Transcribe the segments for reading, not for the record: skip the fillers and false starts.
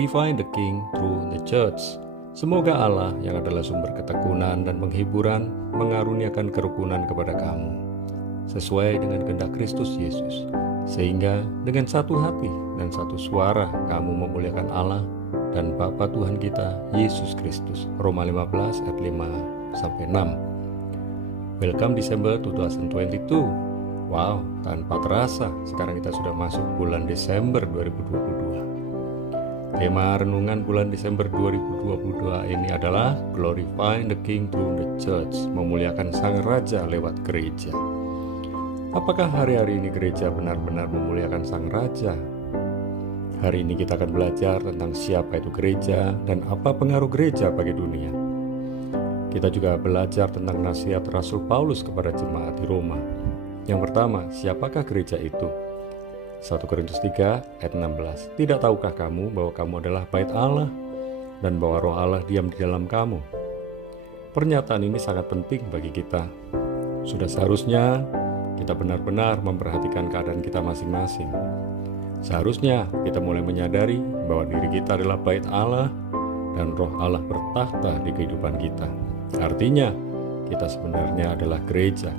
glorify the King through the church. Semoga Allah yang adalah sumber ketekunan dan penghiburan mengaruniakan kerukunan kepada kamu, sesuai dengan kehendak Kristus Yesus, sehingga dengan satu hati dan satu suara kamu memuliakan Allah dan Bapa Tuhan kita, Yesus Kristus. Roma 15 ayat 5-6. Welcome December 2022. Wow, tanpa terasa sekarang kita sudah masuk bulan Desember 2022. Tema renungan bulan Desember 2022 ini adalah Glorifying the King through the Church, memuliakan Sang Raja lewat gereja. Apakah hari-hari ini gereja benar-benar memuliakan Sang Raja? Hari ini kita akan belajar tentang siapa itu gereja dan apa pengaruh gereja bagi dunia. Kita juga belajar tentang nasihat Rasul Paulus kepada jemaat di Roma. Yang pertama, siapakah gereja itu? 1 Korintus 3 ayat 16. Tidak tahukah kamu bahwa kamu adalah bait Allah dan bahwa roh Allah diam di dalam kamu? Pernyataan ini sangat penting bagi kita. Sudah seharusnya kita benar-benar memperhatikan keadaan kita masing-masing. Seharusnya kita mulai menyadari bahwa diri kita adalah bait Allah dan roh Allah bertakhta di kehidupan kita. Artinya, kita sebenarnya adalah gereja.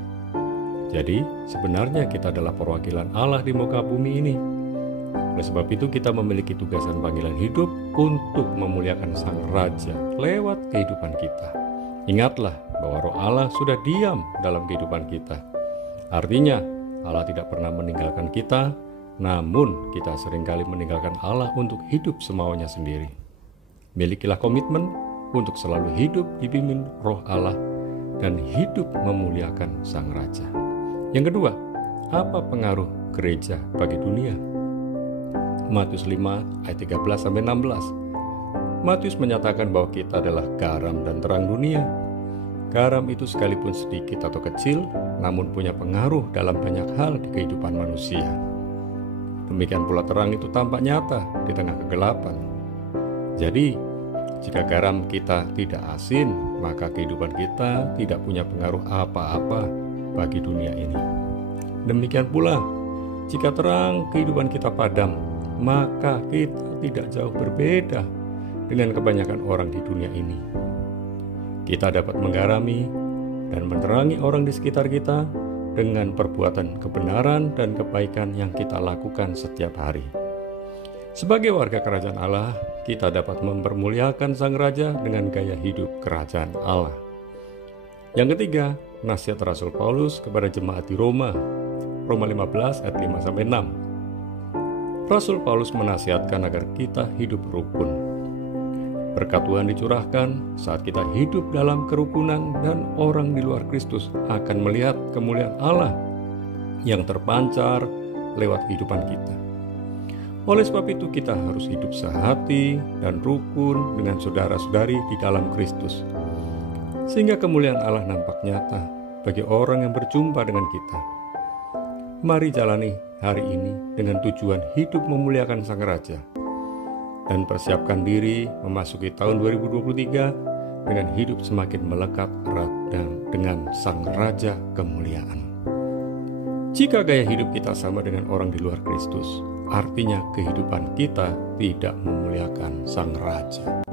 Jadi, sebenarnya kita adalah perwakilan Allah di muka bumi ini. Oleh sebab itu, kita memiliki tugas dan panggilan hidup untuk memuliakan Sang Raja lewat kehidupan kita. Ingatlah bahwa roh Allah sudah diam dalam kehidupan kita. Artinya, Allah tidak pernah meninggalkan kita, namun kita seringkali meninggalkan Allah untuk hidup semaunya sendiri. Milikilah komitmen untuk selalu hidup dipimpin roh Allah dan hidup memuliakan Sang Raja. Yang kedua, apa pengaruh gereja bagi dunia? Matius 5 ayat 13-16. Matius menyatakan bahwa kita adalah garam dan terang dunia. Garam itu sekalipun sedikit atau kecil, namun punya pengaruh dalam banyak hal di kehidupan manusia. Demikian pula terang itu tampak nyata di tengah kegelapan. Jadi, jika garam kita tidak asin, maka kehidupan kita tidak punya pengaruh apa-apa bagi dunia ini. Demikian pula, jika terang kehidupan kita padam, maka kita tidak jauh berbeda dengan kebanyakan orang di dunia ini. Kita dapat menggarami dan menerangi orang di sekitar kita dengan perbuatan kebenaran dan kebaikan yang kita lakukan setiap hari. Sebagai warga kerajaan Allah, kita dapat mempermuliakan Sang Raja dengan gaya hidup kerajaan Allah. Yang ketiga, nasihat Rasul Paulus kepada jemaat di Roma. Roma 15 ayat 5-6. Rasul Paulus menasihatkan agar kita hidup rukun. Berkat Tuhan dicurahkan saat kita hidup dalam kerukunan dan orang di luar Kristus akan melihat kemuliaan Allah yang terpancar lewat kehidupan kita. Oleh sebab itu kita harus hidup sehati dan rukun dengan saudara-saudari di dalam Kristus, sehingga kemuliaan Allah nampak nyata bagi orang yang berjumpa dengan kita. Mari jalani hari ini dengan tujuan hidup memuliakan Sang Raja dan persiapkan diri memasuki tahun 2023 dengan hidup semakin melekat erat dan dengan Sang Raja kemuliaan. Jika gaya hidup kita sama dengan orang di luar Kristus, artinya kehidupan kita tidak memuliakan Sang Raja.